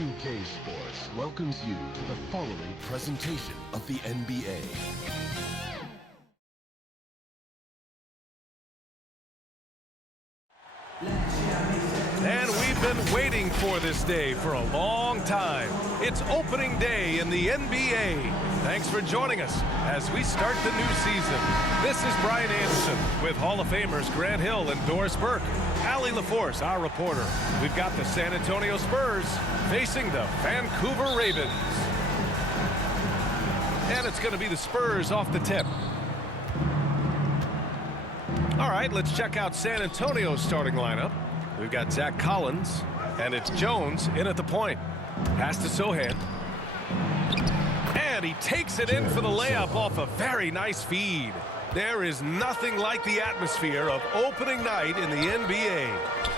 2K Sports welcomes you to the following presentation of the NBA. And we've been waiting for this day for a long time. It's opening day in the NBA. Thanks for joining us as we start the new season. This is Brian Anderson with Hall of Famers Grant Hill and Doris Burke. Allie LaForce, our reporter. We've got the San Antonio Spurs facing the Vancouver Ravens. And it's going to be the Spurs off the tip. All right, let's check out San Antonio's starting lineup. We've got Zach Collins, and it's Jones in at the point. Pass to Sohan. And he takes it in for the layup off a very nice feed. There is nothing like the atmosphere of opening night in the NBA.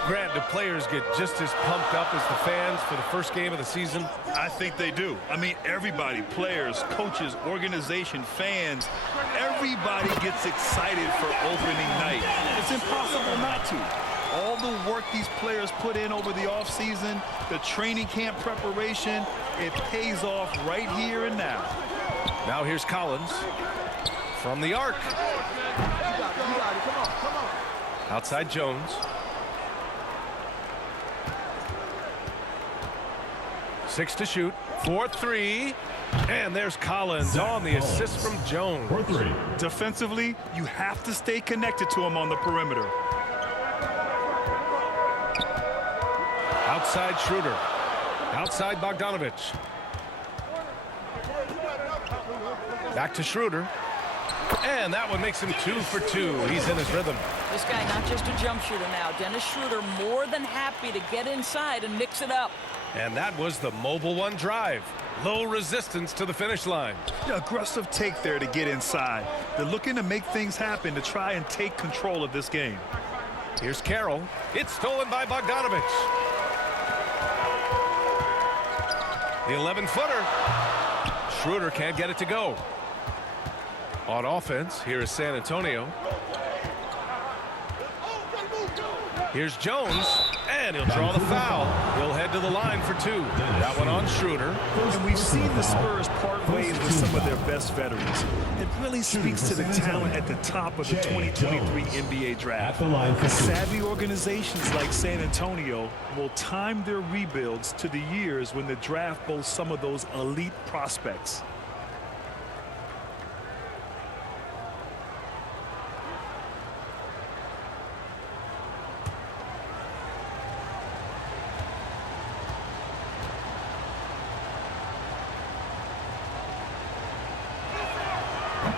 Grant, do players get just as pumped up as the fans for the first game of the season? I think they do. I mean, everybody, players, coaches, organization, fans, everybody gets excited for opening night. It's impossible not to. All the work these players put in over the offseason, the training camp preparation, it pays off right here and now. Now here's Collins from the arc. Outside Jones. Six to shoot. 4-3. And there's Collins on the assist from Jones. 4-3. Defensively, you have to stay connected to him on the perimeter. Outside Schroeder. Outside Bogdanovich. Back to Schroeder. And that one makes him 2 for 2. He's in his rhythm. This guy not just a jump shooter now. Dennis Schroeder more than happy to get inside and mix it up. And that was the mobile one drive. Low resistance to the finish line. Aggressive take there to get inside. They're looking to make things happen to try and take control of this game. Here's Carroll. It's stolen by Bogdanovich. The 11-footer. Schroeder can't get it to go. On offense, here is San Antonio. Here's Jones, and he'll draw the foul. He'll head to the line for 2. That one on Schroeder. And we've seen the Spurs part ways with some of their best veterans. It really speaks to the talent at the top of the 2023 NBA draft. Savvy organizations like San Antonio will time their rebuilds to the years when the draft boasts some of those elite prospects.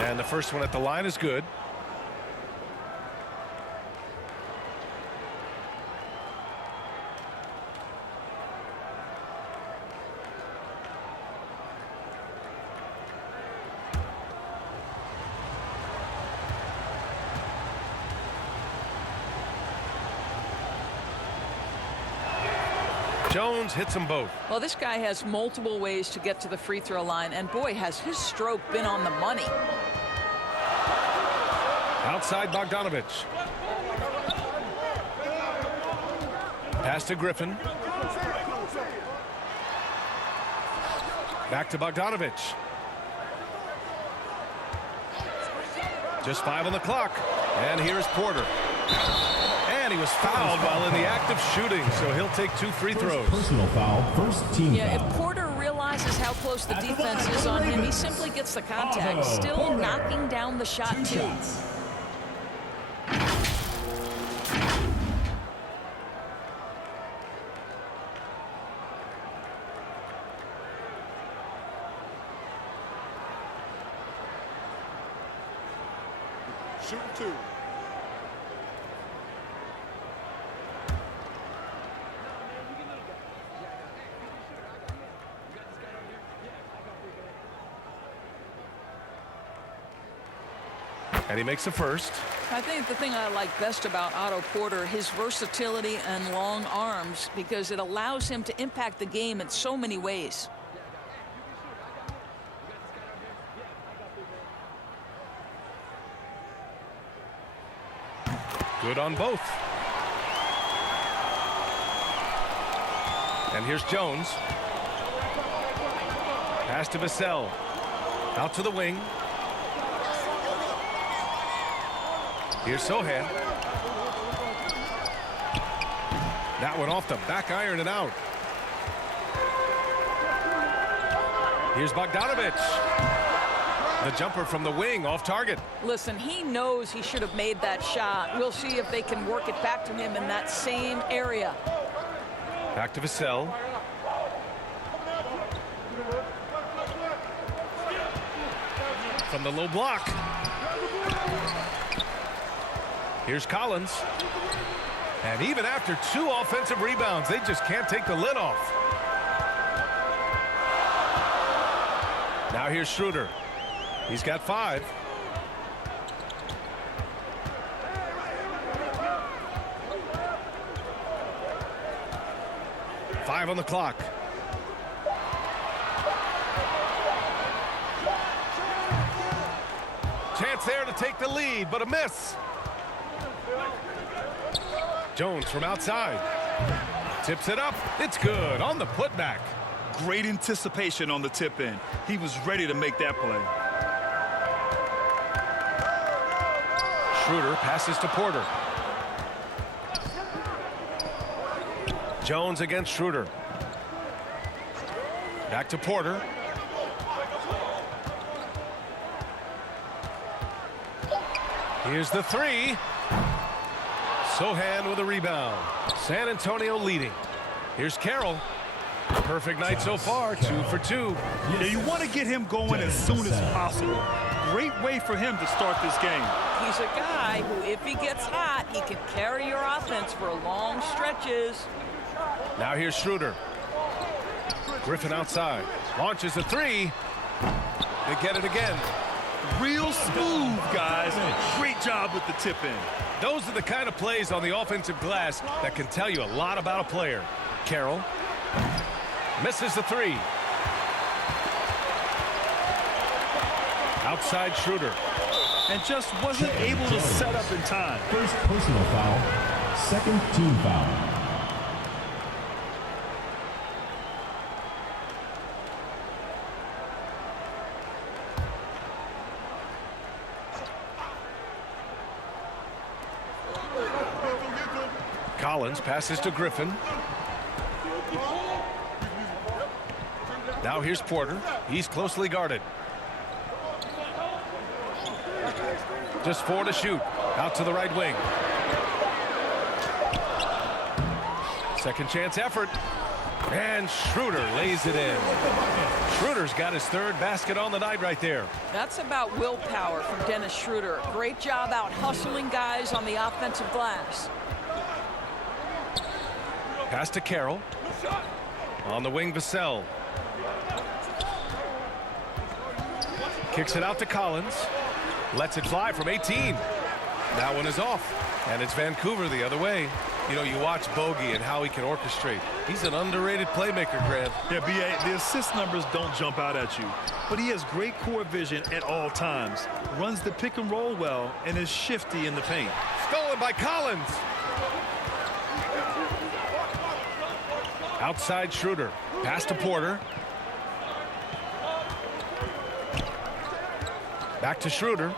And the first one at the line is good. Jones hits them both. Well, this guy has multiple ways to get to the free throw line, and boy, has his stroke been on the money. Outside Bogdanovich. Pass to Griffin. Back to Bogdanovich. Just 5 on the clock. And here's Porter. And he was fouled while in the act of shooting, so he'll take 2 free throws. Personal foul, first team Yeah, foul. if Porter realizes how close the defense is on him, he simply gets the contact. Still knocking down the shot, too. Shooting 2. And he makes the first. I think the thing I like best about Otto Porter, his versatility and long arms, because it allows him to impact the game in so many ways. Good on both. And here's Jones. Pass to Vassell. Out to the wing. Here's Sohan. That one off the back iron and out. Here's Bogdanovic. The jumper from the wing off target. Listen, he knows he should have made that shot. We'll see if they can work it back to him in that same area. Back to Vassell. From the low block. Here's Collins. And even after 2 offensive rebounds, they just can't take the lid off. Now here's Schroeder. He's got 5. Five on the clock. Chance there to take the lead, but a miss. Jones from outside. Tips it up. It's good on the putback. Great anticipation on the tip in. He was ready to make that play. Schroeder passes to Porter. Jones against Schroeder. Back to Porter. Here's the 3. Sohan with a rebound. San Antonio leading. Here's Carroll. Perfect night so far, 2 for 2. Yeah, you want to get him going as soon as possible. Great way for him to start this game. He's a guy who, if he gets hot, he can carry your offense for long stretches. Now here's Schroeder. Griffin outside. Launches a 3. They get it again. Real smooth, guys. Great job with the tip in. Those are the kind of plays on the offensive glass that can tell you a lot about a player. Carroll misses the 3. Outside Schroeder. And just wasn't able to set up in time. First personal foul, second team foul. Collins passes to Griffin. Now here's Porter. He's closely guarded. Just 4 to shoot. Out to the right wing. Second chance effort. And Schroeder lays it in. Schroeder's got his 3rd basket on the night right there. That's about willpower from Dennis Schroeder. Great job out hustling guys on the offensive glass. Pass to Carroll. On the wing, Vassell. Kicks it out to Collins. Lets it fly from 18. That one is off. And it's Vancouver the other way. You know, you watch Bogey and how he can orchestrate. He's an underrated playmaker, Grant. Yeah, B.A., the assist numbers don't jump out at you. But he has great court vision at all times. Runs the pick and roll well and is shifty in the paint. Stolen by Collins. Outside Schroeder. Pass to Porter. Back to Schroeder.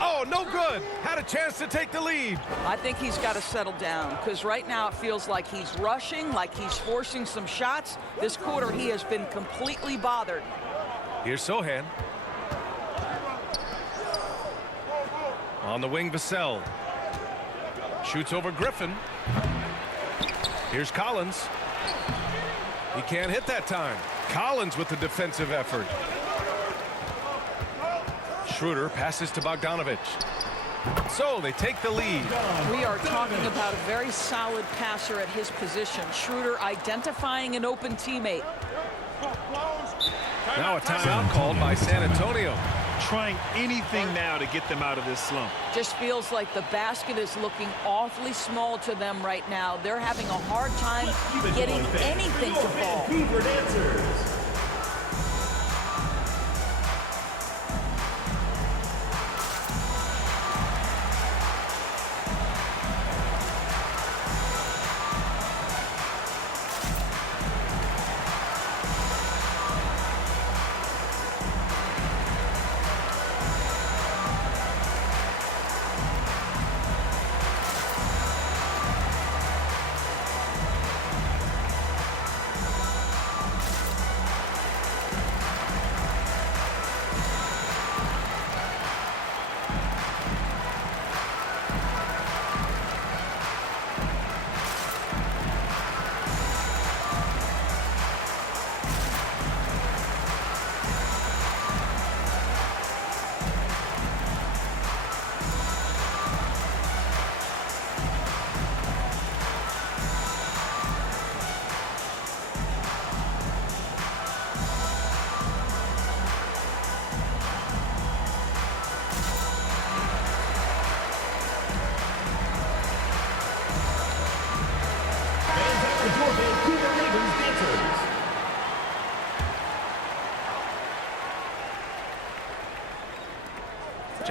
Oh, no good. Had a chance to take the lead. I think he's got to settle down because right now it feels like he's rushing, like he's forcing some shots. This quarter he has been completely bothered. Here's Sohan. On the wing, Vassell. Shoots over Griffin. Here's Collins. He can't hit that time. Collins with the defensive effort. Schroeder passes to Bogdanovic. So they take the lead. We are talking about a very solid passer at his position. Schroeder identifying an open teammate. Now a timeout called by San Antonio. Trying anything now to get them out of this slump. Just feels like the basket is looking awfully small to them right now. They're having a hard time getting anything to fall.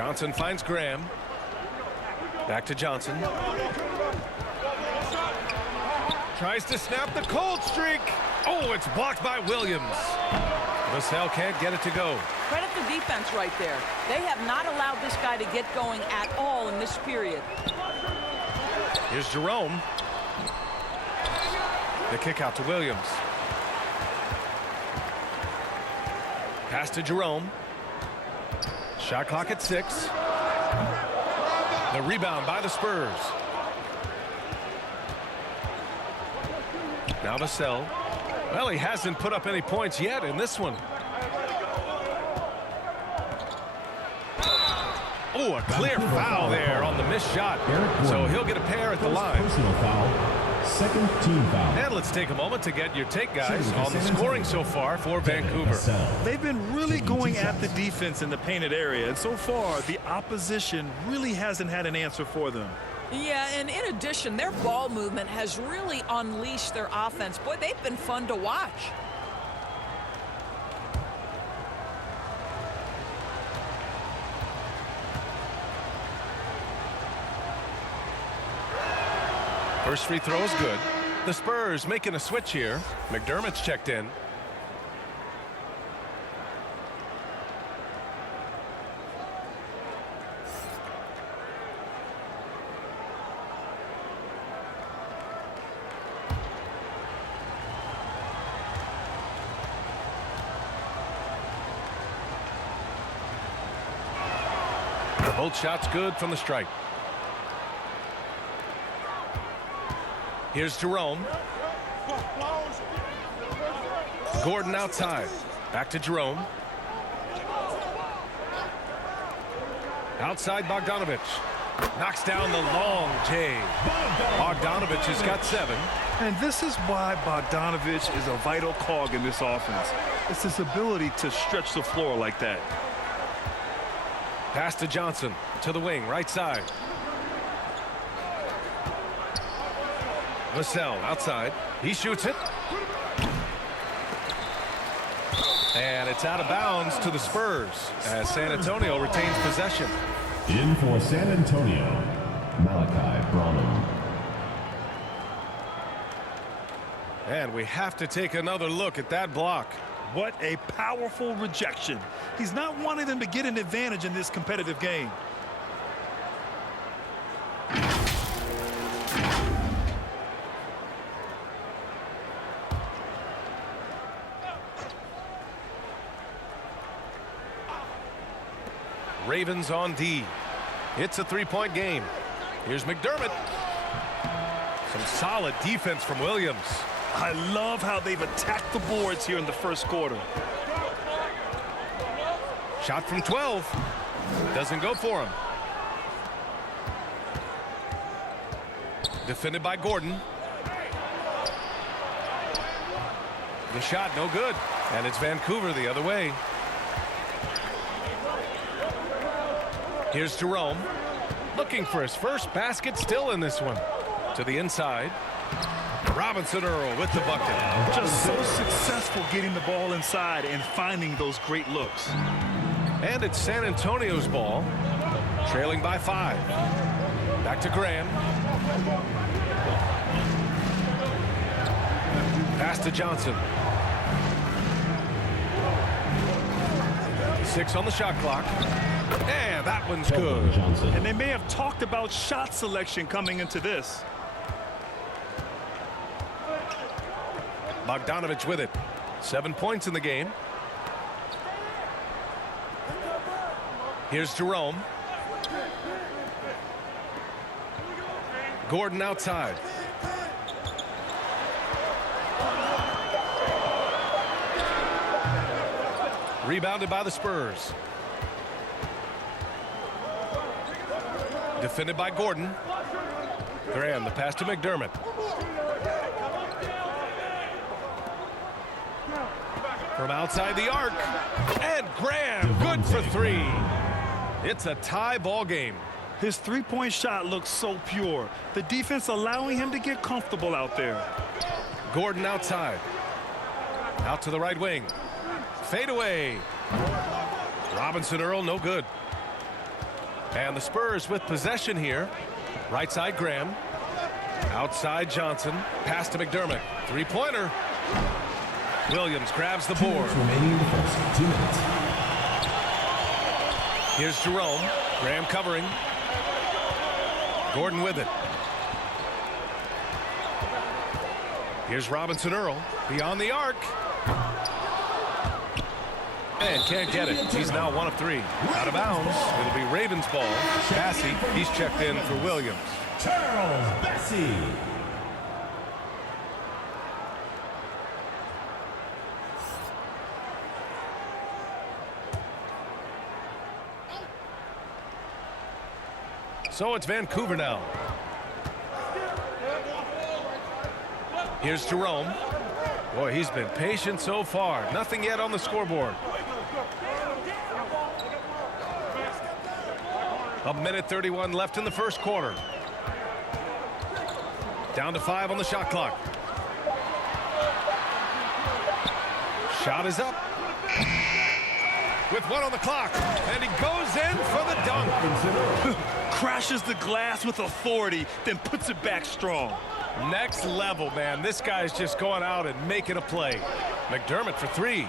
Johnson finds Graham. Back to Johnson. Tries to snap the cold streak. Oh, it's blocked by Williams. Vassell can't get it to go. Credit the defense right there. They have not allowed this guy to get going at all in this period. Here's Jerome. The kick out to Williams. Pass to Jerome. Shot clock at 6. The rebound by the Spurs. Now Vassell. Well, he hasn't put up any points yet in this one. Oh, a clear foul there on the missed shot. So he'll get a pair at the line. Personal foul. Second team foul. And let's take a moment to get your take, guys, on the scoring so far for Vancouver. They've been really going at the defense in the painted area, and so far the opposition really hasn't had an answer for them. Yeah, and in addition, their ball movement has really unleashed their offense. Boy, they've been fun to watch. First free throw is good. The Spurs making a switch here. McDermott's checked in. Both shots good from the stripe. Here's Jerome. Gordon outside. Back to Jerome. Outside Bogdanovich. Knocks down the long J. Bogdanovich has got 7. And this is why Bogdanovich is a vital cog in this offense. It's his ability to stretch the floor like that. Pass to Johnson. To the wing, right side. Vassell outside. He shoots it. And it's out of bounds to the Spurs as San Antonio retains possession. In for San Antonio, Malachi Branham. And we have to take another look at that block. What a powerful rejection. He's not wanting them to get an advantage in this competitive game. Ravens on D. It's a 3-point game. Here's McDermott. Some solid defense from Williams. I love how they've attacked the boards here in the first quarter. Shot from 12. Doesn't go for him. Defended by Gordon. The shot no good. And it's Vancouver the other way. Here's Jerome. Looking for his first basket still in this one. To the inside. Robinson Earl with the bucket. Just so successful getting the ball inside and finding those great looks. And it's San Antonio's ball. Trailing by 5. Back to Graham. Pass to Johnson. 6 on the shot clock. And that one's good. And they may have talked about shot selection coming into this. Bogdanovich with it. 7 points in the game. Here's Jerome. Gordon outside. Rebounded by the Spurs. Defended by Gordon. Graham, the pass to McDermott. From outside the arc. And Graham, good for 3. It's a tie ball game. His three-point shot looks so pure. The defense allowing him to get comfortable out there. Gordon outside. Out to the right wing. Fade away. Robinson Earl, no good. And the Spurs with possession here. Right side Graham. Outside Johnson. Pass to McDermott. Three-pointer. Williams grabs the board. Remaining in the first 2 minutes. Here's Jerome. Graham covering. Gordon with it. Here's Robinson Earl. Beyond the arc. And can't get it. He's now 1 of 3. Out of bounds. It'll be Ravens ball. Bassey, he's checked in for Williams. Charles Bassey. So it's Vancouver now. Here's Jerome. Boy, he's been patient so far. Nothing yet on the scoreboard. A minute 31 left in the first quarter. Down to 5 on the shot clock. Shot is up. With 1 on the clock. And he goes in for the dunk. Crashes the glass with authority, then puts it back strong. Next level, man. This guy's just going out and making a play. McDermott for 3.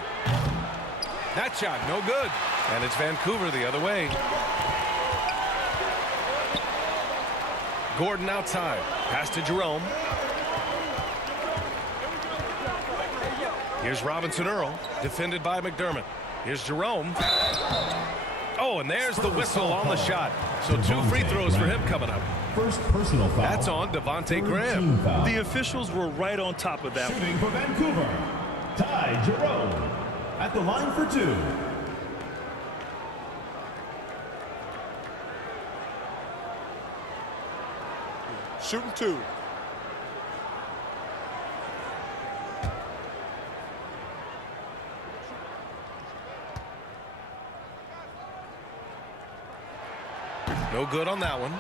That shot, no good. And it's Vancouver the other way. Gordon outside. Pass to Jerome. Here's Robinson Earl. Defended by McDermott. Here's Jerome. Oh, and there's the whistle on the shot. So 2 free throws for him coming up. First personal foul. That's on Devontae Graham. The officials were right on top of that one. Shooting for Vancouver, Ty Jerome at the line for 2. Shooting 2. No good on that one.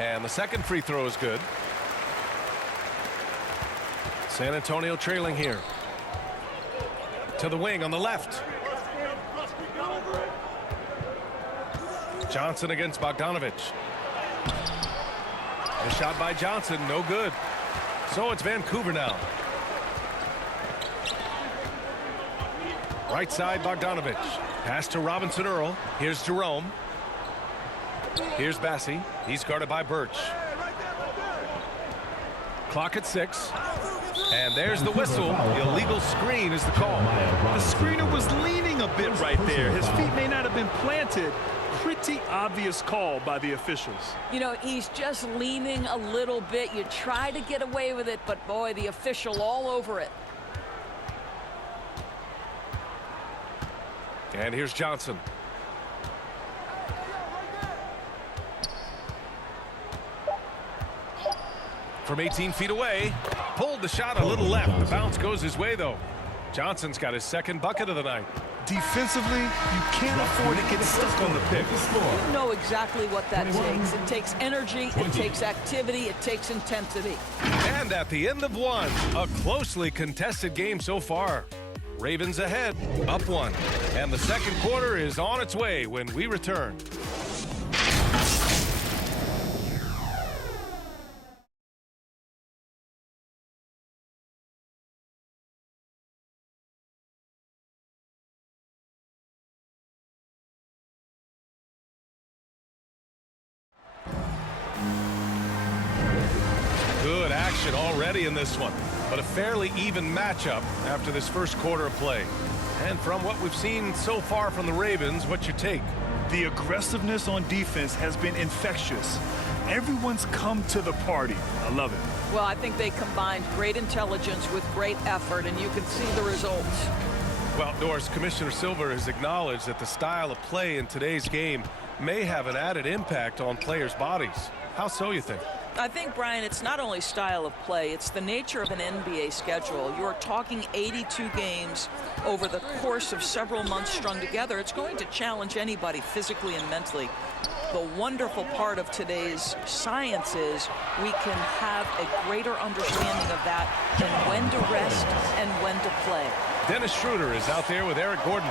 And the second free throw is good. San Antonio trailing here. To the wing on the left. Johnson against Bogdanovich. A shot by Johnson, no good. So it's Vancouver now. Right side Bogdanovich. Pass to Robinson Earl. Here's Jerome. Here's Bassey. He's guarded by Birch. Clock at 6. And there's the whistle. Illegal screen is the call. The screener was leaning a bit right there. His feet may not have been planted. Pretty obvious call by the officials. You know, he's just leaning a little bit. You try to get away with it, but boy, the official all over it. And here's Johnson. From 18 feet away. Pulled the shot a little left. The bounce goes his way, though. Johnson's got his second bucket of the night. Defensively, you can't afford to get stuck on the pick. You know exactly what that takes. It takes energy, it takes activity, it takes intensity. And at the end of 1, a closely contested game so far. Ravens ahead, up 1. And the second quarter is on its way when we return. Good action already in this one, but a fairly even matchup after this first quarter of play. And from what we've seen so far from the Ravens, what's your take? The aggressiveness on defense has been infectious. Everyone's come to the party. I love it. Well, I think they combined great intelligence with great effort, and you can see the results. Well, Doris, Commissioner Silver has acknowledged that the style of play in today's game may have an added impact on players' bodies. How so, you think? I think, Brian, it's not only style of play, it's the nature of an NBA schedule. You're talking 82 games over the course of several months strung together. It's going to challenge anybody physically and mentally. The wonderful part of today's science is we can have a greater understanding of that and when to rest and when to play. Dennis Schroeder is out there with Eric Gordon.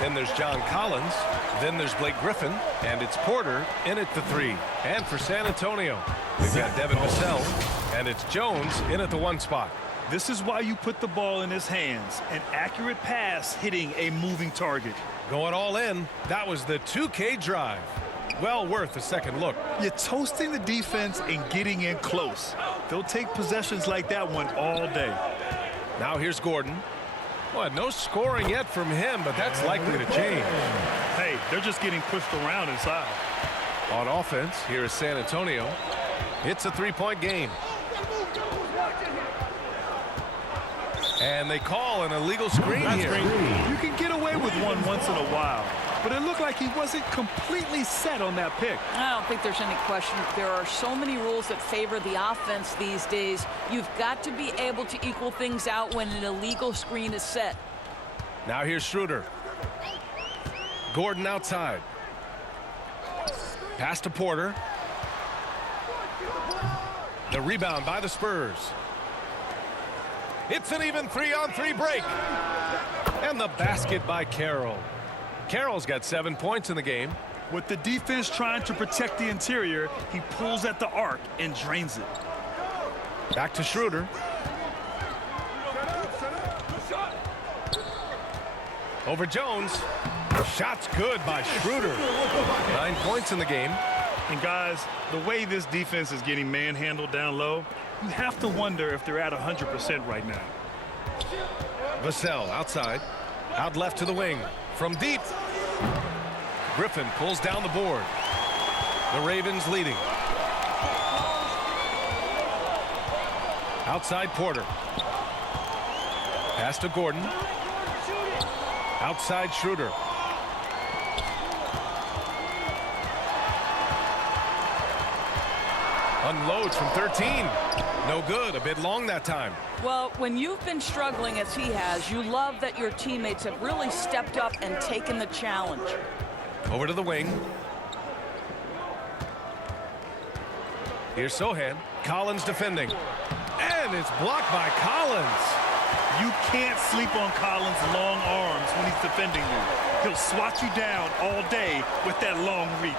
Then there's John Collins. Then there's Blake Griffin. And it's Porter in at the 3. And for San Antonio, we've got Devin Vassell. And it's Jones in at the 1 spot. This is why you put the ball in his hands. An accurate pass hitting a moving target. Going all in. That was the 2K drive. Well worth a second look. You're toasting the defense and getting in close. They'll take possessions like that one all day. Now here's Gordon. Well, no scoring yet from him, but that's likely to change. Hey, they're just getting pushed around inside. On offense, here is San Antonio. It's a 3-point game. And they call an illegal screen here. You can get away with one once in a while, but it looked like he wasn't completely set on that pick. I don't think there's any question. There are so many rules that favor the offense these days. You've got to be able to equal things out when an illegal screen is set. Now here's Schroeder. Gordon outside. Pass to Porter. The rebound by the Spurs. It's an even 3-on-3 break. And the basket by Carroll. Carroll's got 7 points in the game. With the defense trying to protect the interior, he pulls at the arc and drains it. Back to Schroeder. Over Jones. Shot's good by Schroeder. 9 points in the game. And guys, the way this defense is getting manhandled down low, you have to wonder if they're at 100% right now. Vassell outside. Out left to the wing. From deep. Griffin pulls down the board. The Ravens leading. Outside Porter. Pass to Gordon. Outside Schroeder. Unloads from 13. No good. A bit long that time. Well, when you've been struggling as he has, you love that your teammates have really stepped up and taken the challenge. Over to the wing. Here's Sohan. Collins defending. And it's blocked by Collins. You can't sleep on Collins' long arms when he's defending you. He'll swat you down all day with that long reach.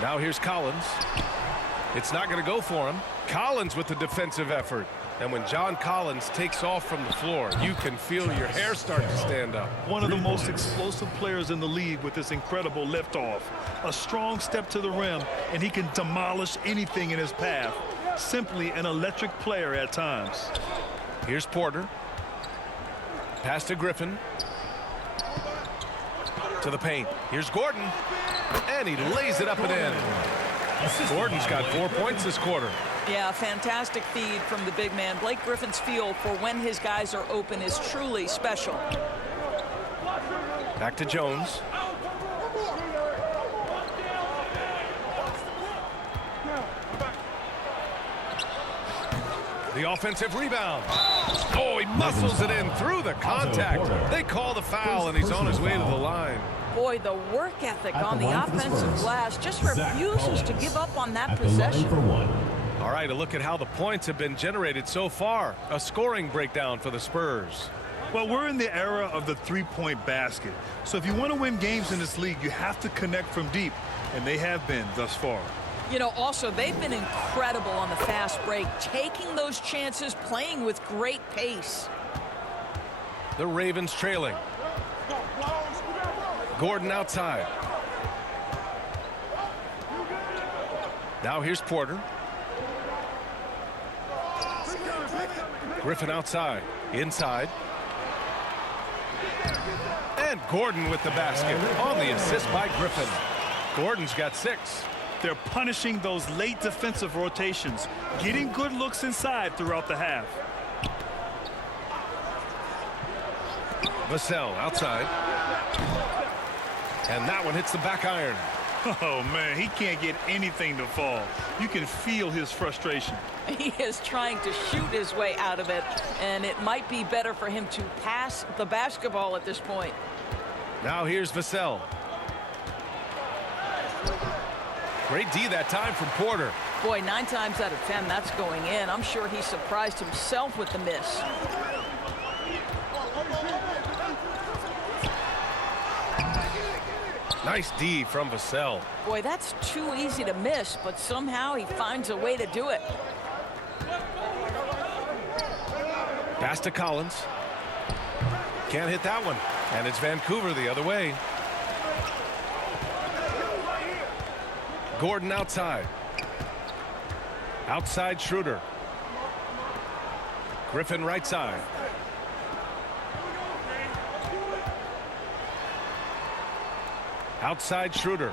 Now here's Collins. It's not going to go for him. Collins with the defensive effort. And when John Collins takes off from the floor, you can feel your hair start to stand up. One of the most explosive players in the league with this incredible liftoff. A strong step to the rim, and he can demolish anything in his path. Simply an electric player at times. Here's Porter. Pass to Griffin. To the paint. Here's Gordon. And he lays it up and in. Gordon's got 4 points this quarter. Yeah, fantastic feed from the big man. Blake Griffin's feel for when his guys are open is truly special. Back to Jones. The offensive rebound. Oh, he muscles it in through the contact. They call the foul, and he's on his way to the line. Boy, the work ethic on the offensive glass just refuses to give up on that possession. All right, a look at how the points have been generated so far. A scoring breakdown for the Spurs. Well, we're in the era of the three-point basket. So if you want to win games in this league, you have to connect from deep, and they have been thus far. You know, also, they've been incredible on the fast break, taking those chances, playing with great pace. The Ravens trailing. Gordon outside. Now here's Porter. Griffin outside. Inside. And Gordon with the basket on the assist by Griffin. Gordon's got 6. They're punishing those late defensive rotations, getting good looks inside throughout the half. Vassell outside. And that one hits the back iron. Oh, man, he can't get anything to fall. You can feel his frustration. He is trying to shoot his way out of it, and it might be better for him to pass the basketball at this point. Now here's Vassell. Great D that time from Porter. Boy, 9 times out of 10, that's going in. I'm sure he surprised himself with the miss. Nice D from Vassell. Boy, that's too easy to miss, but somehow he finds a way to do it. Pass to Collins. Can't hit that one. And it's Vancouver the other way. Gordon outside. Outside Schroeder. Griffin right side. Outside Schroeder.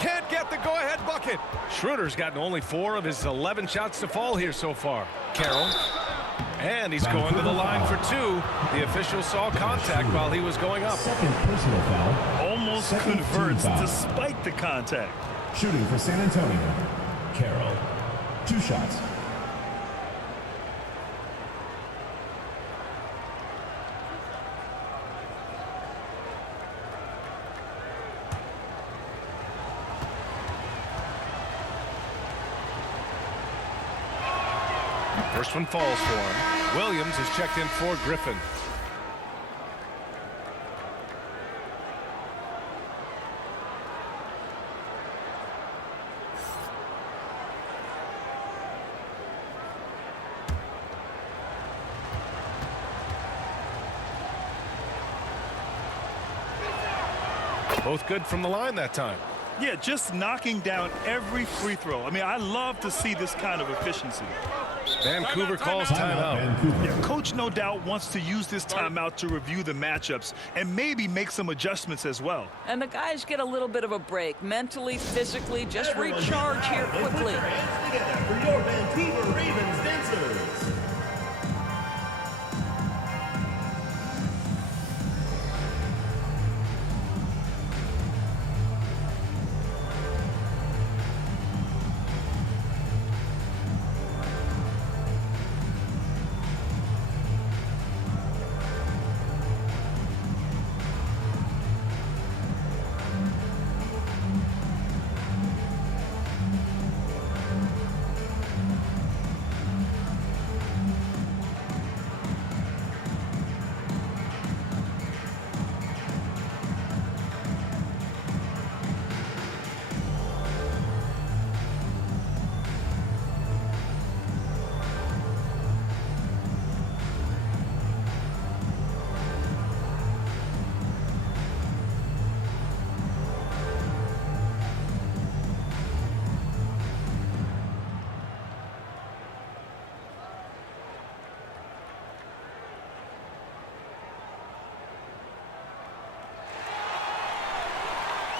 Can't get the go-ahead bucket. Schroeder's gotten only 4 of his 11 shots to fall here so far. Carroll. And he's going to the line for 2. The official saw contact while he was going up. Second personal foul. Almost Second converts team foul. despite the contact. Shooting for San Antonio. Carroll. 2 shots. First one falls for him. Williams is checked in for Griffin. Both good from the line that time. Yeah, just knocking down every free throw. I mean, I love to see this kind of efficiency. Vancouver calls timeout. Vancouver. Yeah, coach no doubt wants to use this timeout to review the matchups and maybe make some adjustments as well. And the guys get a little bit of a break. Mentally, physically, just recharge here quickly. For your Vancouver Ravens dancers.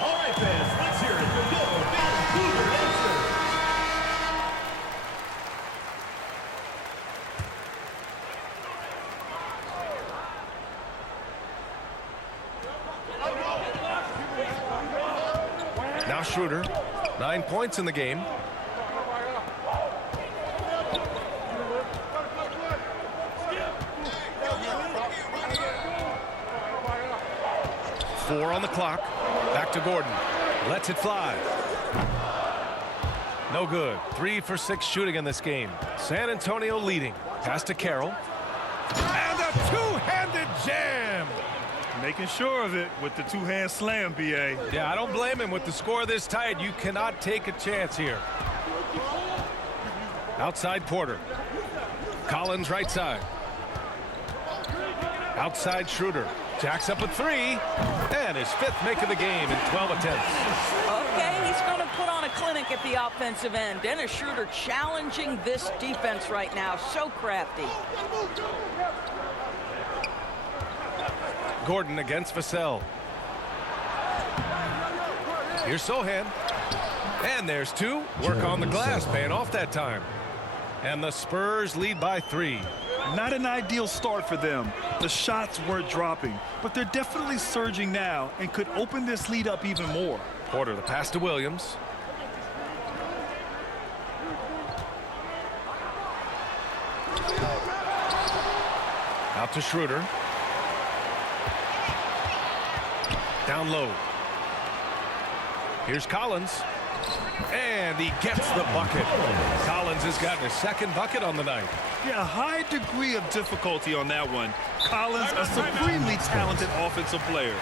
All right, fans, let's hear it for your Vancouver dancers. Now Schroeder. 9 points in the game. Four on the clock. Back to Gordon. Lets it fly. No good. 3 for 6 shooting in this game. San Antonio leading. Pass to Carroll. And a two-handed jam. Making sure of it with the two-hand slam, B.A. Yeah, I don't blame him. With the score this tight, you cannot take a chance here. Outside Porter. Collins right side. Outside Schroeder. Jacks up a 3. And his 5th make of the game in 12 attempts. Okay, he's going to put on a clinic at the offensive end. Dennis Schroeder challenging this defense right now. So crafty. Gordon against Vassell. Here's Sohan. And there's 2. Work on the glass, paying off that time. And the Spurs lead by 3. Not an ideal start for them. The shots weren't dropping, but they're definitely surging now and could open this lead up even more. Porter, the pass to Williams. Out to Schroeder. Down low. Here's Collins. And he gets the bucket. Collins has gotten his second bucket on the night. Yeah, a high degree of difficulty on that one. Collins, a supremely talented offensive player.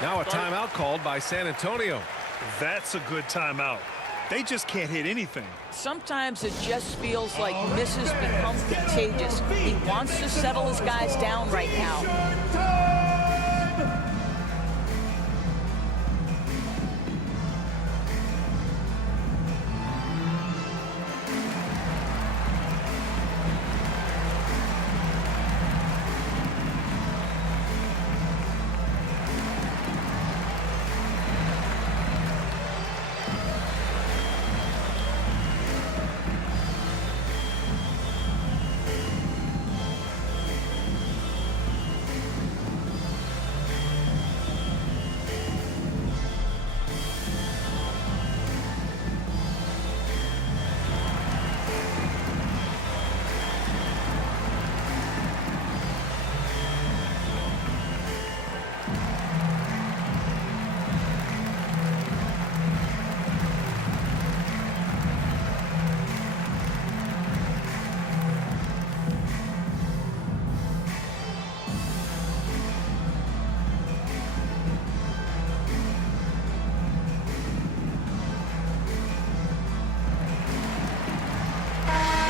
Now a timeout called by San Antonio. That's a good timeout. They just can't hit anything. Sometimes it just feels like misses become contagious. He wants to settle his guys down right now.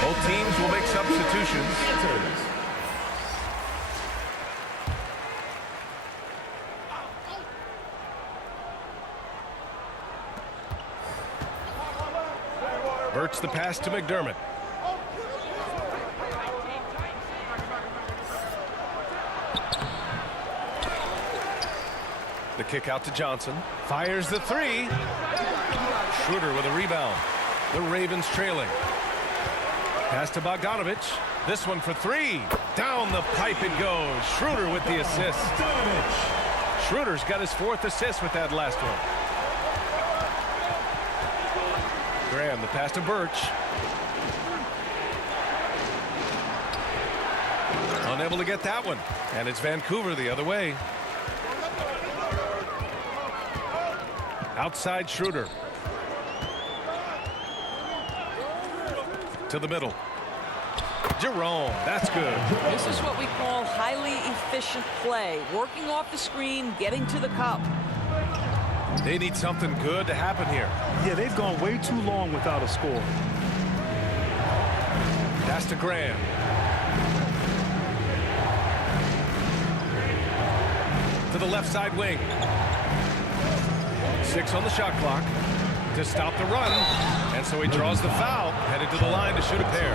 Both teams will make substitutions. Burt's the pass to McDermott. The kick out to Johnson. Fires the three. Schroeder with a rebound. The Ravens trailing. Pass to Bogdanovich. This one for three. Down the pipe it goes. Schroeder with the assist. Schroeder's got his fourth assist with that last one. Graham, the pass to Birch. Unable to get that one. And it's Vancouver the other way. Outside Schroeder. To the middle. Jerome, that's good. This is what we call highly efficient play. Working off the screen, getting to the cup. They need something good to happen here. Yeah, they've gone way too long without a score. Pass to Graham. To the left side wing. 6 on the shot clock to stop the run. And so he draws the foul, headed to the line to shoot a pair.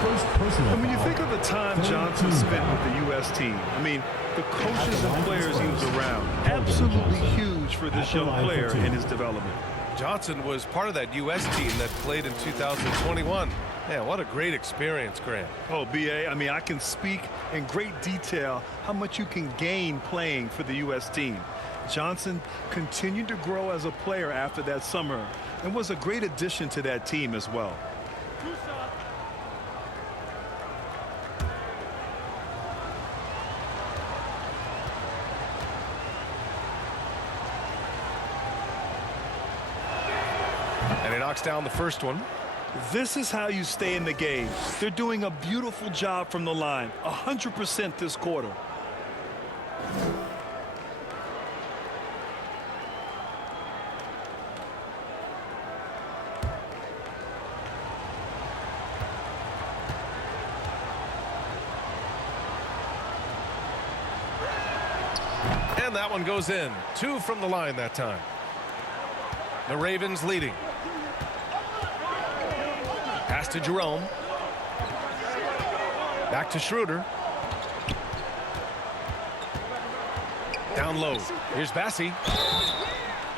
And when you think of the time Johnson spent with the U.S. team, I mean, the coaches and players he was around, absolutely huge for this young player and his development. Johnson was part of that U.S. team that played in 2021. Man, what a great experience, Graham. Oh, B.A., I mean, I can speak in great detail how much you can gain playing for the U.S. team. Johnson continued to grow as a player after that summer and was a great addition to that team as well. And he knocks down the first one. This is how you stay in the game. They're doing a beautiful job from the line, 100% this quarter. And that one goes in. 2 from the line that time. The Ravens leading. Pass to Jerome. Back to Schroeder. Down low. Here's Bassi.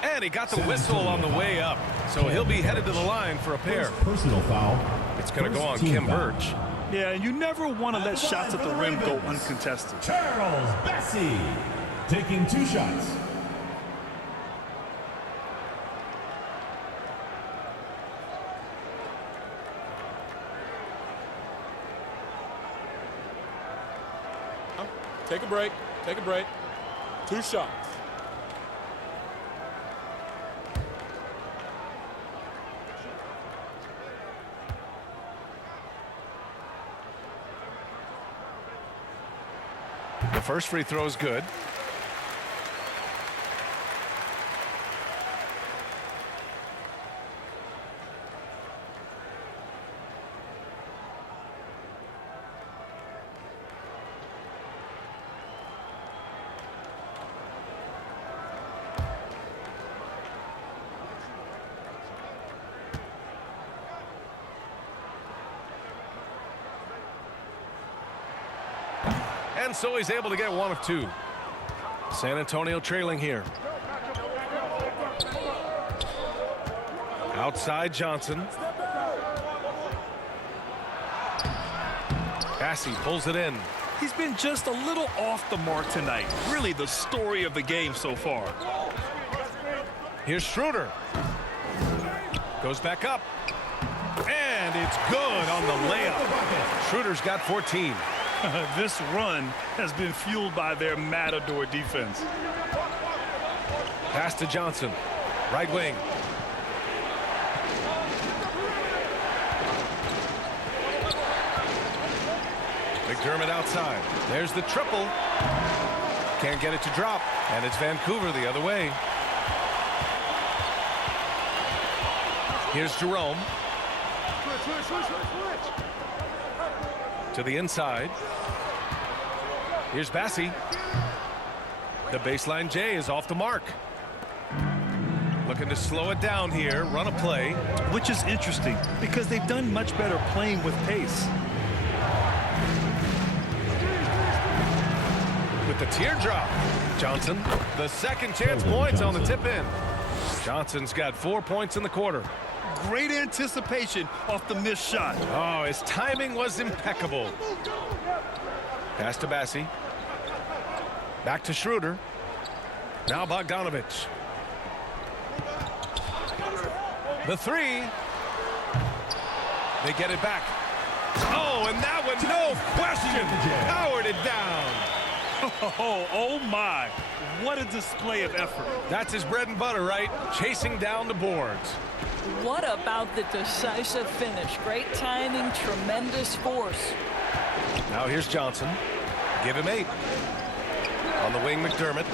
And he got the whistle on the way up. So he'll be headed to the line for a pair. Personal foul. It's going to go on Kim Birch. Yeah, and you never want to let shots at the rim go uncontested. Charles Bassey taking 2 shots. Take a break. Take a break. 2 shots. The first free throw is good. And so he's able to get 1 of 2. San Antonio trailing here. Outside Johnson. Bassey pulls it in. He's been just a little off the mark tonight. Really the story of the game so far. Here's Schroeder. Goes back up. And it's good on the layup. Schroeder's got 14. This run has been fueled by their matador defense. Pass to Johnson. Right wing. McDermott outside. There's the triple. Can't get it to drop. And it's Vancouver the other way. Here's Jerome. To the inside. Here's Bassey. The baseline J is off the mark. Looking to slow it down here, run a play. Which is interesting because they've done much better playing with pace. With the teardrop. Johnson, the second chance points on the tip in. Johnson's got 4 points in the quarter. Great anticipation off the missed shot. Oh, his timing was impeccable. Pass to Bassey. Back to Schroeder. Now Bogdanovich. The 3. They get it back. Oh, and that one, no question, powered it down. Oh my. What a display of effort. That's his bread and butter, right? Chasing down the boards. What about the decisive finish? Great timing, tremendous force. Now here's Johnson. Give him 8. On the wing, McDermott.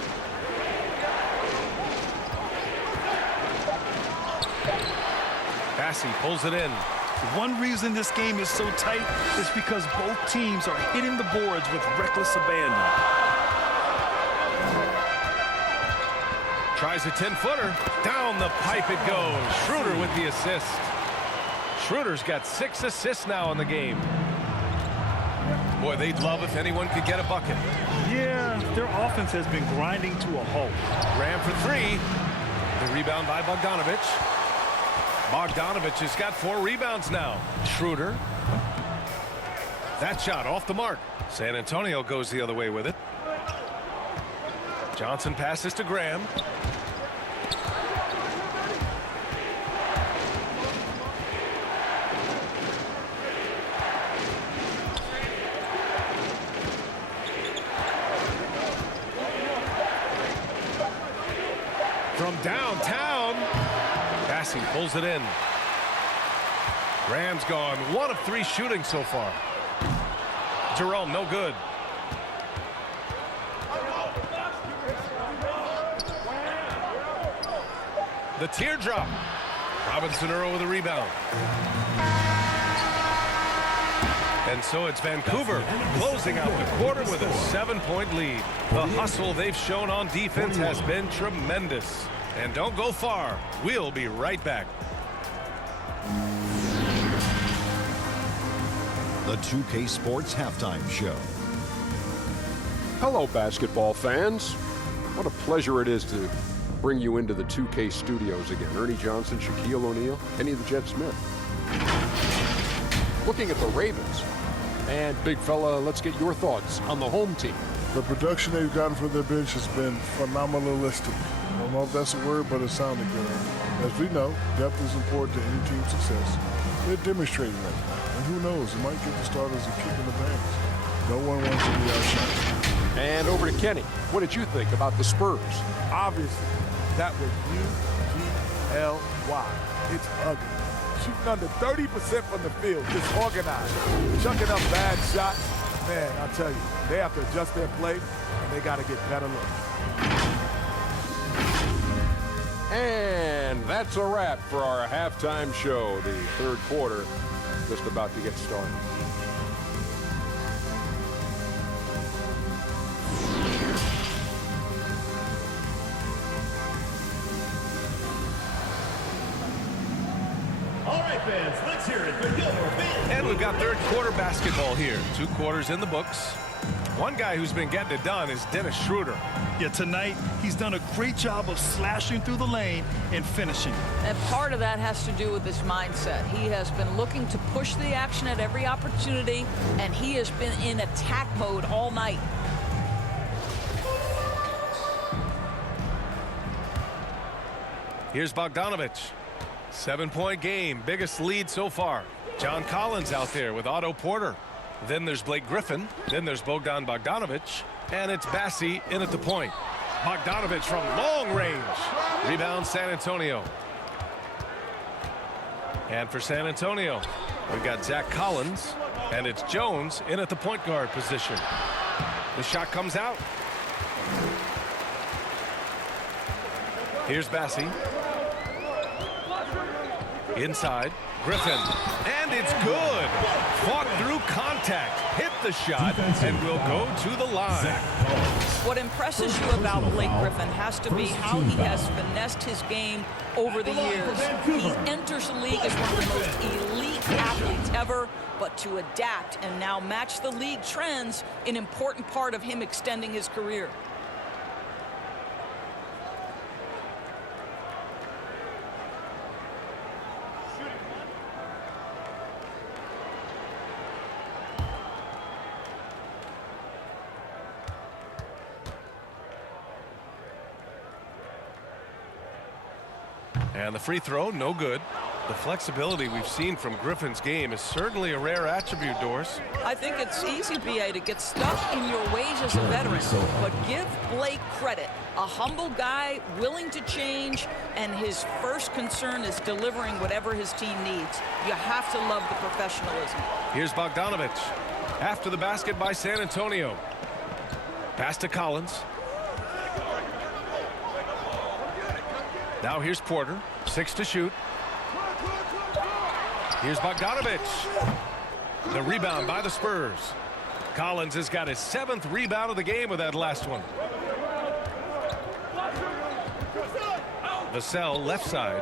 Bassey pulls it in. One reason this game is so tight is because both teams are hitting the boards with reckless abandon. Tries a 10-footer. Down the pipe it goes. Schroeder with the assist. Schroeder's got 6 assists now in the game. Boy, they'd love if anyone could get a bucket. Yeah, their offense has been grinding to a halt. Graham for 3. The rebound by Bogdanovich. Bogdanovich has got 4 rebounds now. Schroeder. That shot off the mark. San Antonio goes the other way with it. Johnson passes to Graham. From downtown, Bassey pulls it in. Graham's gone 1 of 3 shooting so far. Jerome, no good. The teardrop. Robinson Earl with a rebound. And so it's Vancouver closing out the quarter with a 7-point lead. The hustle they've shown on defense has been tremendous. And don't go far. We'll be right back. The 2K Sports Halftime Show. Hello, basketball fans. What a pleasure it is to bring you into the 2K studios again. Ernie Johnson, Shaquille O'Neal, Kenny the Jet Smith. Looking at the Ravens, And big fella, let's get your thoughts on the home team. The production they've gotten from their bench has been phenomenalistic. I don't know if that's a word, but it sounded good. As we know, depth is important to any team's success. They're demonstrating that. And who knows, it might get the starters a kick in the pants. No one wants to be outshined. And over to Kenny. What did you think about the Spurs? Obviously, that was U-G-L-Y. It's ugly. Shooting under 30% from the field, disorganized, chucking up bad shots. Man, I'll tell you, they have to adjust their play, and they got to get better looks. And that's a wrap for our halftime show. The third quarter just about to get started. All right, fans, let's hear it for Gilmore Vance. And we've got third quarter basketball here. 2 quarters in the books. One guy who's been getting it done is Dennis Schroeder. Yeah, tonight he's done a great job of slashing through the lane and finishing. And part of that has to do with his mindset. He has been looking to push the action at every opportunity, and he has been in attack mode all night. Here's Bogdanovich. 7-point game, biggest lead so far. John Collins out there with Otto Porter. Then there's Blake Griffin. Then there's Bogdan Bogdanovich. And it's Bassi in at the point. Bogdanovich from long range. Rebound San Antonio. And for San Antonio, we've got Zach Collins. And it's Jones in at the point guard position. The shot comes out. Here's Bassi. Inside, Griffin, and it's good. Fought through contact, hit the shot, and will go to the line. What impresses you about Blake Griffin has to be how he has finessed his game over the years. He enters the league as one of the most elite athletes ever, but to adapt and now match the league trends, an important part of him extending his career. And the free throw, no good. The flexibility we've seen from Griffin's game is certainly a rare attribute, Doris. I think it's easy, B.A., to get stuck in your ways as a veteran, but give Blake credit. A humble guy, willing to change, and his first concern is delivering whatever his team needs. You have to love the professionalism. Here's Bogdanovich. After the basket by San Antonio. Pass to Collins. Now here's Porter. 6 to shoot. Here's Bogdanovich. The rebound by the Spurs. Collins has got his 7th rebound of the game with that last one. Vassell left side.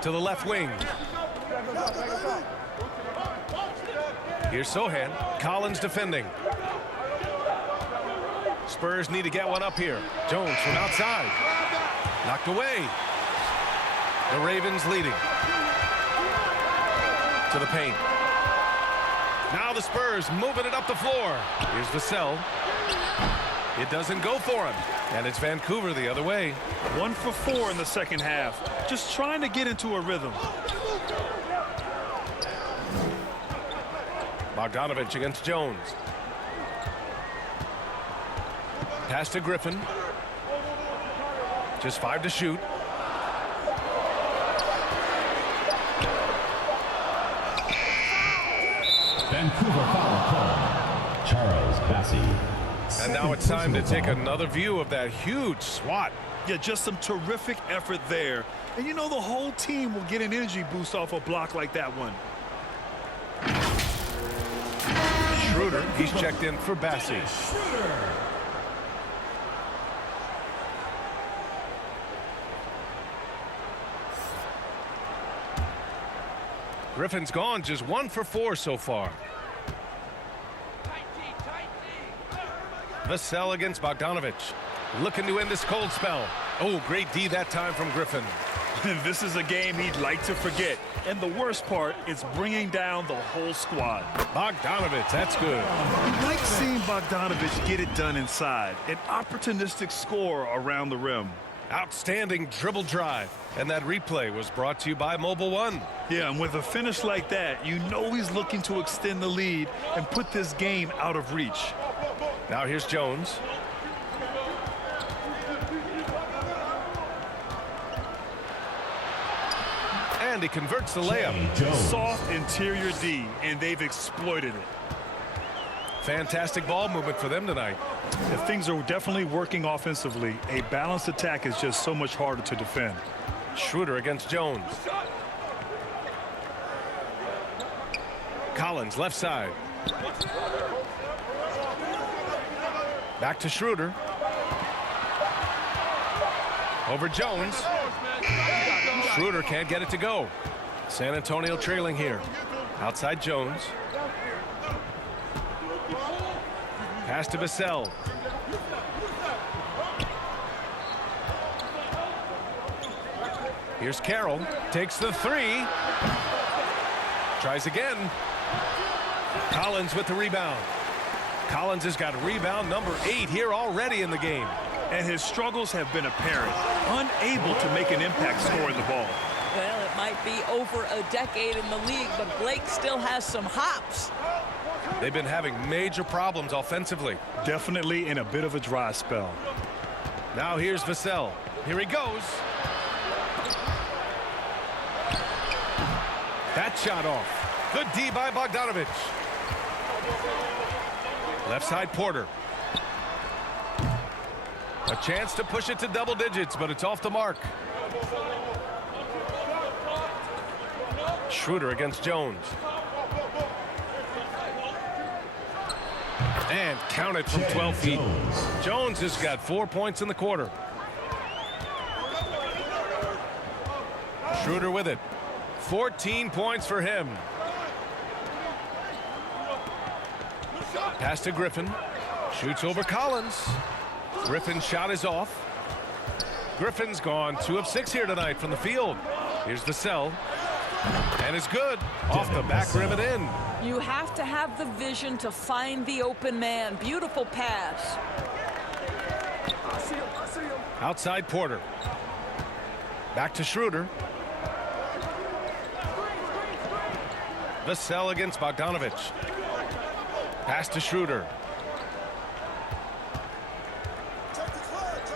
To the left wing. Here's Sohan. Collins defending. Spurs need to get one up here. Jones from outside. Knocked away. The Ravens leading. To the paint. Now the Spurs moving it up the floor. Here's Vassell. It doesn't go for him. And it's Vancouver the other way. 1 for 4 in the second half. Just trying to get into a rhythm. Bogdanovich against Jones. Pass to Griffin. Just 5 to shoot. Vancouver foul call. Charles Bassi. And now it's time to take another view of that huge swat. Yeah, just some terrific effort there. And you know the whole team will get an energy boost off a block like that one. Schroeder, he's checked in for Bassi. Griffin's gone, just 1 for 4 so far. Vassell against Bogdanovich. Looking to end this cold spell. Oh, great D that time from Griffin. This is a game he'd like to forget. And the worst part is bringing down the whole squad. Bogdanovich, that's good. I like seeing Bogdanovich get it done inside. An opportunistic score around the rim. Outstanding dribble drive. And that replay was brought to you by Mobile One. Yeah, and with a finish like that, you know he's looking to extend the lead and put this game out of reach. Now here's Jones. And he converts the layup. Soft interior D, and they've exploited it. Fantastic ball movement for them tonight. If things are definitely working offensively, a balanced attack is just so much harder to defend. Schroeder against Jones. Collins left side. Back to Schroeder. Over Jones. Schroeder can't get it to go. San Antonio trailing here. Outside Jones. Pass to Vassell. Here's Carroll. Takes the three. Tries again. Collins with the rebound. Collins has got rebound number 8 here already in the game. And his struggles have been apparent. Unable to make an impact scoring the ball. Well, it might be over a decade in the league, but Blake still has some hops. They've been having major problems offensively. Definitely in a bit of a dry spell. Now here's Vassell. Here he goes. That shot off. Good D by Bogdanovich. Left side Porter. A chance to push it to double digits, but it's off the mark. Schroeder against Jones. And counted from 12 feet. Jones has got 4 points in the quarter. Schroeder with it. 14 points for him. Pass to Griffin. Shoots over Collins. Griffin's shot is off. Griffin's gone 2 of 6 here tonight from the field. Here's Vassell. And it's good. Off the back rim and in. You have to have the vision to find the open man. Beautiful pass. Outside Porter. Back to Schroeder. Vassell against Bogdanovich. Pass to Schroeder.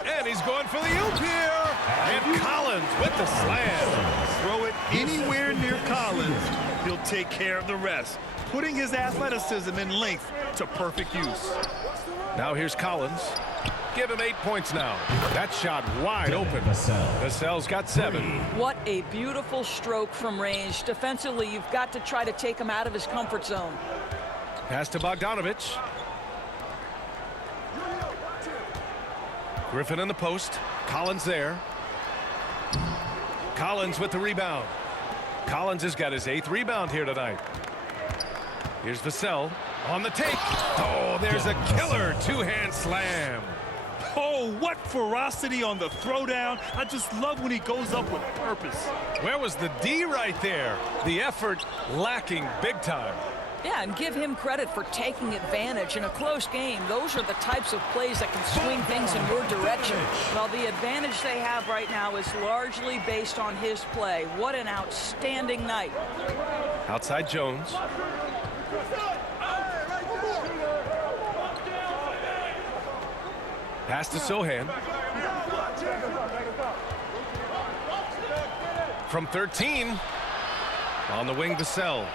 And he's going for the oop here. And Collins with the slam. Throw it anywhere near Collins. He'll take care of the rest, putting his athleticism and length to perfect use. Now here's Collins. Give him 8 points now. That shot wide open. Vassell's got 7. What a beautiful stroke from range. Defensively, you've got to try to take him out of his comfort zone. Pass to Bogdanovich. Griffin in the post. Collins there. Collins with the rebound. Collins has got his 8th rebound here tonight. Here's Vassell on the take. Oh, there's a killer 2-hand slam. Oh, what ferocity on the throwdown. I just love when he goes up with purpose. Where was the D right there? The effort lacking big time. Yeah, and give him credit for taking advantage in a close game. Those are the types of plays that can swing things in your direction. Well, the advantage they have right now is largely based on his play. What an outstanding night. Outside Jones. Pass to Sohan. From 13. On the wing, Vassell.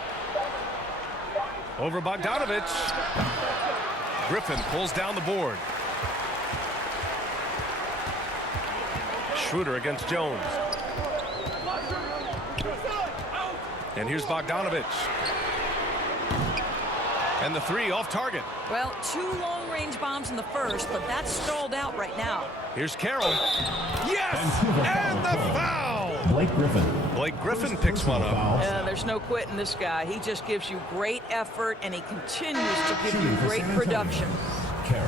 Over Bogdanovich. Griffin pulls down the board. Schroeder against Jones. And here's Bogdanovich. And the 3 off target. Well, 2 long-range bombs in the first, but that's stalled out right now. Here's Carroll. Yes! And the foul! Blake Griffin. Blake Griffin picks one up. There's no quitting this guy. He just gives you great effort, and he continues to give you great production.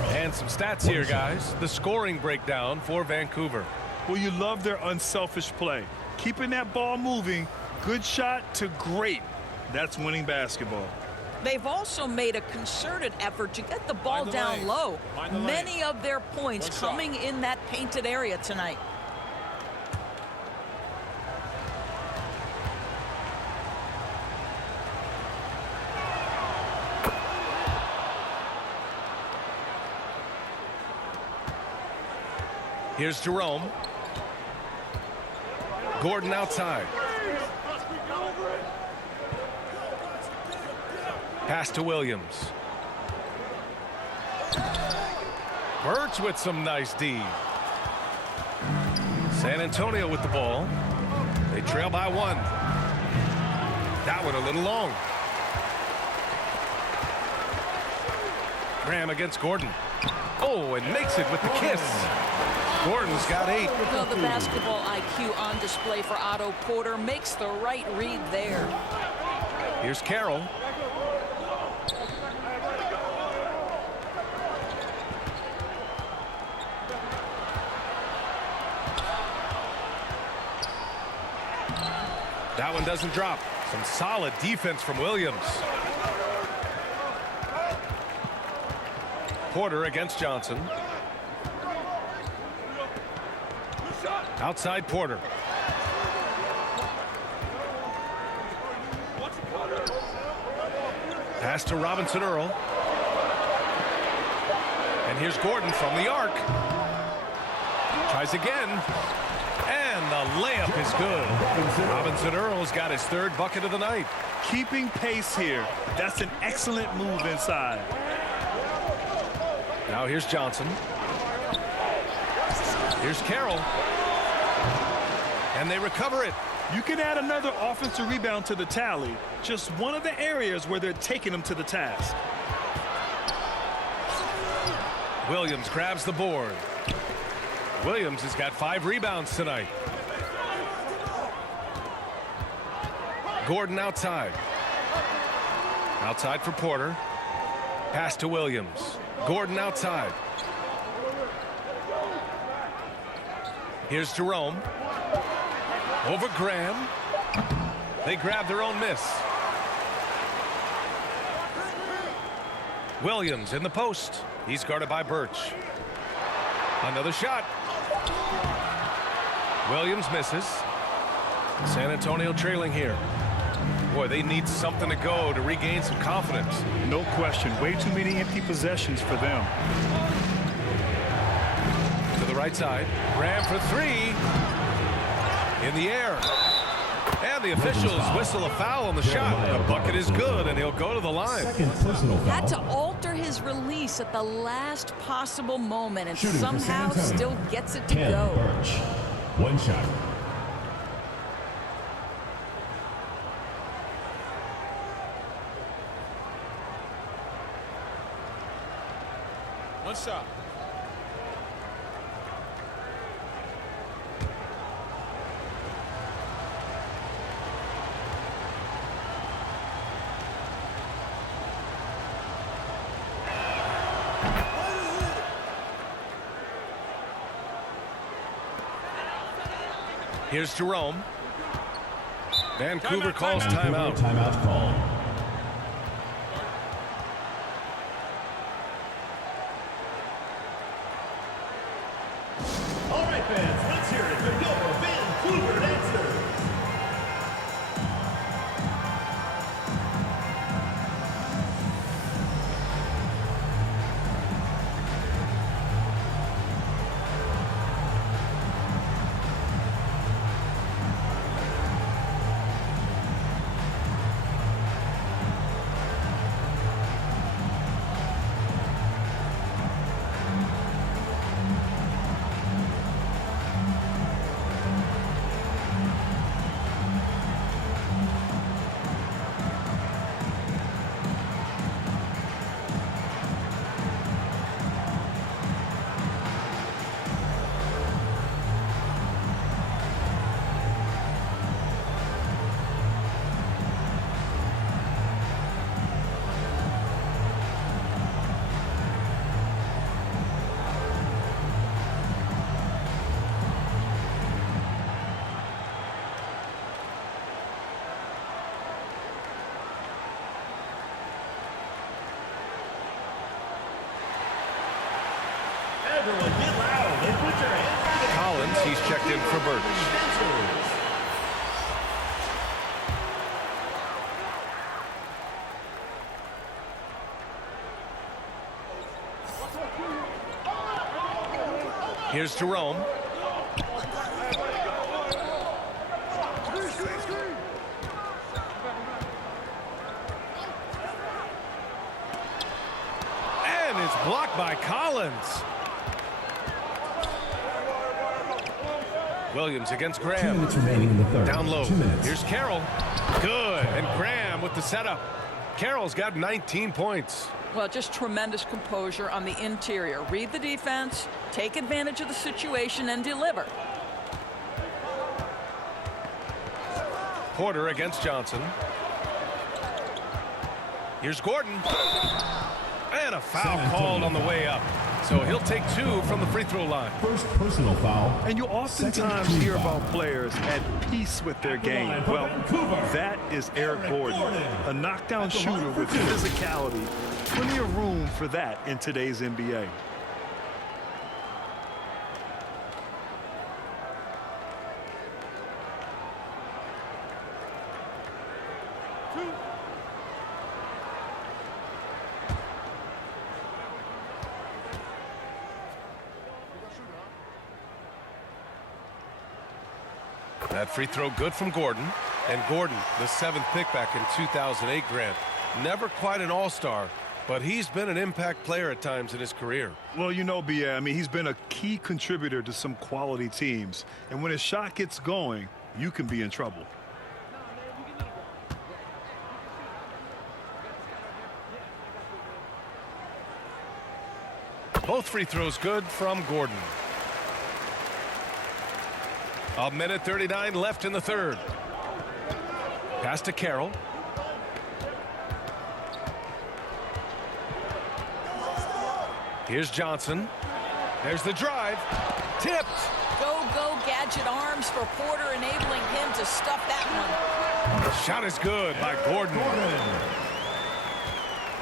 And some stats here, guys. The scoring breakdown for Vancouver. Well, you love their unselfish play. Keeping that ball moving, good shot to great. That's winning basketball. They've also made a concerted effort to get the ball down low. Many of their points coming in that painted area tonight. Here's Jerome. Gordon outside. Pass to Williams. Birch with some nice D. San Antonio with the ball. They trail by 1. That one a little long. Graham against Gordon. Oh, and makes it with the kiss. Gordon's got 8. Well, the basketball IQ on display for Otto Porter makes the right read there. Here's Carroll. That one doesn't drop. Some solid defense from Williams. Porter against Johnson. Outside Porter. Pass to Robinson Earl. And here's Gordon from the arc. Tries again. And the layup is good. Robinson Earl's got his 3rd bucket of the night. Keeping pace here. That's an excellent move inside. Now here's Johnson. Here's Carroll. And they recover it. You can add another offensive rebound to the tally. Just one of the areas where they're taking them to the task. Williams grabs the board. Williams has got 5 rebounds tonight. Gordon outside. Outside for Porter. Pass to Williams. Gordon outside. Here's Jerome. Over Graham. They grab their own miss. Williams in the post. He's guarded by Birch. Another shot. Williams misses. San Antonio trailing here. Boy, they need something to go to regain some confidence. No question. Way too many empty possessions for them. To the right side. Graham for 3. In the air. And the officials whistle a foul on the shot. The bucket is good, and he'll go to the line. Had to alter his release at the last possible moment and somehow still gets it to go. Birch. 1 shot. One shot. Here's Jerome. Vancouver calls timeout. Timeout call. All right, fans, let's hear it for your Vancouver dancers. everyone get loud and put your hands together. Collins, he's checked in for Burge. Here's Jerome. And it's blocked by Collins. Williams against Graham. 2 minutes remaining in the third. Down low. 2 minutes. Here's Carroll. Good. And Graham with the setup. Carroll's got 19 points. Well, just tremendous composure on the interior. Read the defense, take advantage of the situation, and deliver. Porter against Johnson. Here's Gordon. And a foul called on the way up. So he'll take 2 from the free throw line. First personal foul. And you oftentimes hear about players at peace with their game. Well, that is Eric Gordon, a knockdown shooter with physicality. Plenty of room for that in today's NBA. That free throw good from Gordon. And Gordon, the 7th pick back in 2008, Grant. Never quite an all-star, but he's been an impact player at times in his career. Well, you know, B.A., I mean, he's been a key contributor to some quality teams. And when his shot gets going, you can be in trouble. Both free throws good from Gordon. 1:39 left in the third. Pass to Carroll. Here's Johnson. There's the drive. Tipped. Go, gadget arms for Porter, enabling him to stuff that one. Shot is good by Gordon.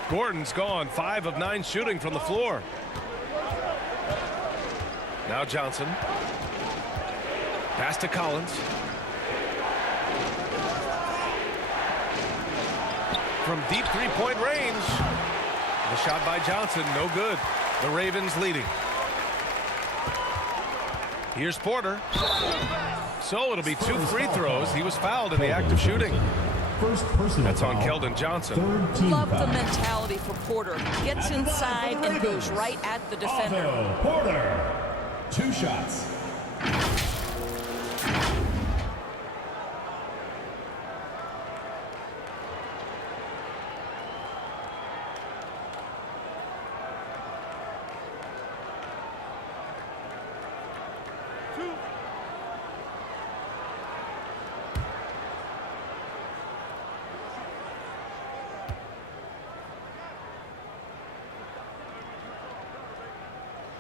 Gordon's gone 5 of 9 shooting from the floor. Now Johnson. Pass to Collins. From deep three-point range. The shot by Johnson, no good. The Ravens leading. Here's Porter. So it'll be 2 free throws. He was fouled in the act of shooting. First personal That's on foul. Keldon Johnson. Third team Love foul. the mentality for Porter. Gets inside and goes right at the defender. Otto Porter. 2 shots.